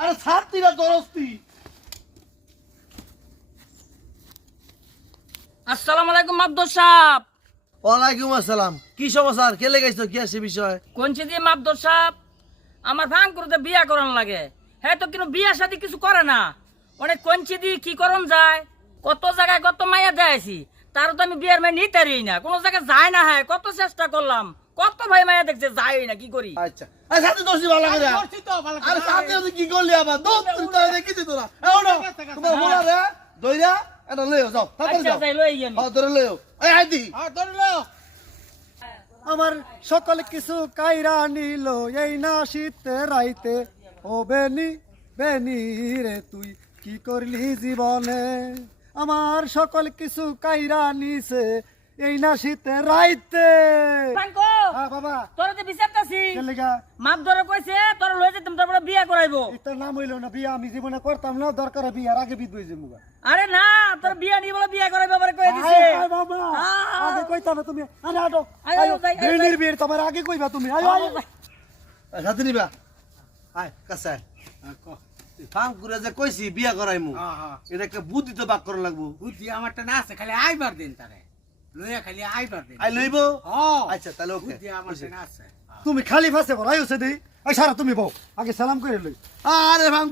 আরে ছাড়তি না দরস্তি আসসালামু আলাইকুম সাহেব। ওয়ালাইকুম আসসালাম। কি সমাচার কে লেগেছো কি আছে বিষয়? কোনছি দিয়ে সাহেব? আমার ভাঙ করতে বিয়া করান লাগে। হ্যাঁ তো কিন্তু বিয়া শাদি কিছু করে না। অনেক কঞ্চি দিয়ে কি করন যায়? কত জায়গায় কত মাইয়া দেয়ছি তার তো আমি বিয়ার মেয়ে নিতে না। কোনো জায়গায় যায় না হ্যাঁ কত চেষ্টা করলাম। কত ভাই মাইয়া দেখছে যাই না কি করি? আচ্ছা। আরে সাথে দোষী ভালো করে। আরে সাথে কি করলি আবার? দোষ তুই তো দেখি তোরা। এ তোমার মোলা রে দইরা এটা লইও যাও তাড়াতাড়ি যাও। যাই লই গেল হ্যাঁ ধরে লইও। এই আইদি আমার সকল কিছু কাইরা নিল এই না শীতে রাইতে। ও বেনি বেনি রে তুই কি করলি জীবনে? আমার সকল কিছু কাইরা নিছে এই না শীতে রাইতে। হ্যাঁ বাবা। তোরা তো বিচারতাছি কেলেগা মাপ ধরে কইছে তোরা লয়ে যেতাম তারপরে বিয়া করাইবো। এটার নাম হইল না বিয়া আমি জীবনে করতাম না দরকার বিয়ার আগে বিদ বইছে মুগা আরে না তোর বিয়া নিয়ে বলে বিয়া করাইবো আবার কই দিছে। আয়, আয় বাবা। আগে কইতা না তুমি আরে আটো আয়ো আয়, আয়, বিয়ের তোমার আগে কইবা তুমি আয়ো আয়ো। সাথে নিবা। আয় কাছে ফাং করে যে কইছি বিয়া করাইমু। এটা একটা বুদ্ধি তো বাক করা লাগবো। বুদ্ধি আমারটা না আছে খালি আইবার দিন তারে। লইয়া খালি আইবার দিন। আই লইব? হ্যাঁ। আচ্ছা তাহলে ওকে। বুদ্ধি আমারটা আছে। তুমি খালি ফাসে বল আয়ো সেদি আই সারা তুমি বউ আগে সালাম করে লই। আরে ভাঙ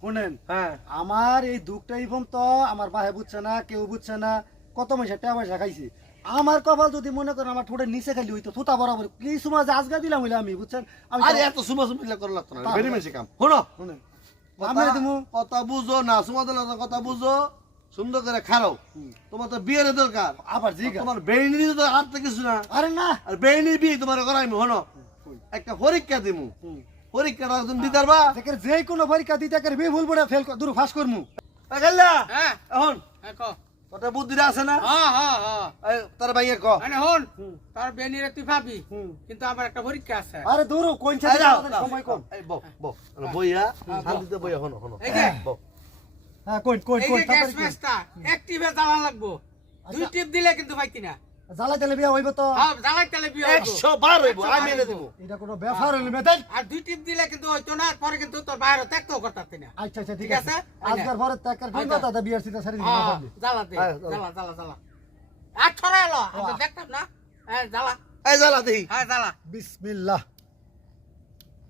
শুনেন হ্যাঁ। আমার এই দুঃখটা ইভন তো আমার বাহে বুঝছে না কেউ বুঝছে না কত পয়সা টাকা পয়সা খাইছি। আমার কপাল যদি মনে করেন আমার ঠোঁটের নিচে খালি হইতো থুতা বরাবর কি সুমা যে আজগা দিলাম হইলে আমি বুঝছেন? আমি আরে এত সুমা সুমিলা করা লাগতো না। বেরি মেশি কাম। শোনো। শুনেন। কথা- আমি দিমু কথা বুঝো না সুমাদের কথা বুঝো। সুন্দর করে খারাও তোমার তো বিয়ের দরকার। আবার জিগা তোমার বেইনি তো আর তো কিছু না। আরে না। আর বেইনি বিয়ে তোমার করাইমু হনো একটা পরীক্ষা দিমু। পরীক্ষাটা তুমি দিতে পারবা? যে কোনো পরীক্ষা দিতে করে বে ভুল বড় ফেল দূর ফাঁস করমু। গেল্লা? হ্যাঁ। এখন? হ্যাঁ ক। তোটা বুদ্ধিটা আছে না? হ্যাঁ হ্যাঁ হ্যাঁ। তার ভাইয়ে ক? মানে হন তোর বেনিরে তুই ভাবি। হুম। কিন্তু আমার একটা পরীক্ষা আছে। আরে দূর কোন। সময় কম। বইয়া শান্তিতে বইয়া হনো হনো। এই যে। হ্যাঁ কোন কোন এই গ্যাস ম্যাচটা অ্যাক্টিভে জ্বালা লাগবো। দুই আচ্ছা। টিপ দিলে কিন্তু পাইতি না। জ্বালাই তেলে বিয়া হইব তো। হ্যাঁ জ্বালাই তাহলে বিয়ে হইবো। একশো হইব আমি এনে দিব। এটা কোনো ব্যাপার হইল মেদাই আর দুই টিপ দিলে কিন্তু হইতো না পরে কিন্তু তোর বাইরে ত্যাগতেও করতে না। আচ্ছা আচ্ছা ঠিক আছে। আছে? পরে। কথা দা বিয়ার সিটা সারি দিন হ্যাঁ জ্বালা দে হ্যাঁ, জ্বালা। জ্বালা জ্বালা জ্বালা। আর ছড়া এলো আমরা দেখতাম না। হ্যাঁ জ্বালা। এই জ্বালা দেই। হ্যাঁ জ্বালা। বিসমিল্লাহ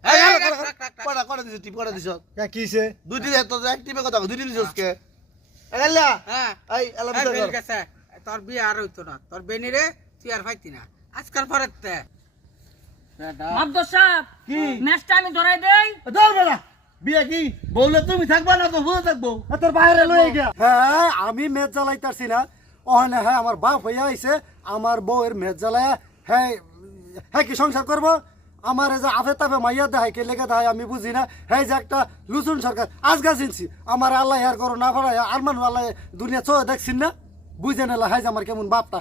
এই, এই, এই, করা, রাখ, করা, রাখ, রাখ, রাখ। করা, করা দিছো, টিপ করা দিছো। কে কিছে দুইটি রে, তোর এক টিপে কথা দিছোস কে? এই হ্যাঁ। এই, এলা। গেছে তোর বিয়ে আর হইতো না। তোর বেনিরে তুই আর পাইতি না। আজকাল তে। সাহেব কি? ম্যাচটা আমি ধরাই দেই। ধর বেলা, বিয়ে কি? বউলে তুমি থাকবা না তো বউ থাকব। তোর বাইরে লয়ে গিয়া। হ্যাঁ আমি মেজ জ্বালাইতারছি না। ওখানে হ্যাঁ আমার বাপ হইয়া আইছে। আমার বউয়ের মেজ জ্বালায় হ্যাঁ হ্যাঁ কি সংসার করব? আমার যে আফে তাফে মাইয়া দেখায়, কে লেগে দেখায় আমি বুঝি না। হ্যাঁ যে একটা লুসুন সরকার, আজ গা চিনছি আমার আল্লাহ হেয়ার করো না পড়ায় আর মানুষ আল্লাহ দুনিয়া চো দেখছিন না? বুঝে নেলা হ্যাঁ যে আমার কেমন বাপটা।